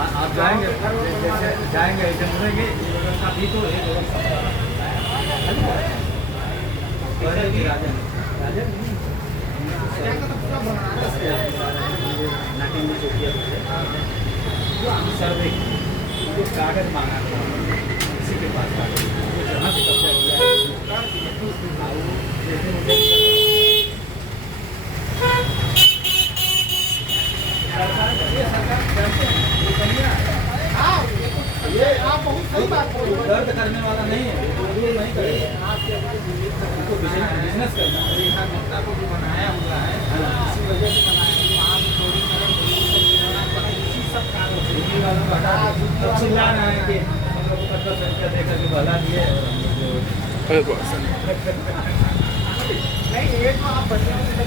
आप जाएंगे, जैसे जाएंगे ऐसे मुड़ेंगे, ये व्यवस्था भी तो एक व्यवस्था सर्वे कागज मांगा किसी के पास कागज जहाँ से कब्जा किया है ये आप बहुत सही बात बोल रहे हैं। दर्द करने वाला नहीं है, दूर नहीं करेगा। आपको बिजनेस करना है। रेखा गुप्ता को जो बनाया हुआ है, इसी वजह से बनाया है। वहाँ भी चोरी इसी सब कारणों से इन्हीं वालों को हटा तो चिल्ला रहे हैं कि हम लोग को 50 रुपया देकर के बहला दिए। नहीं, ये तो आप बच्चों से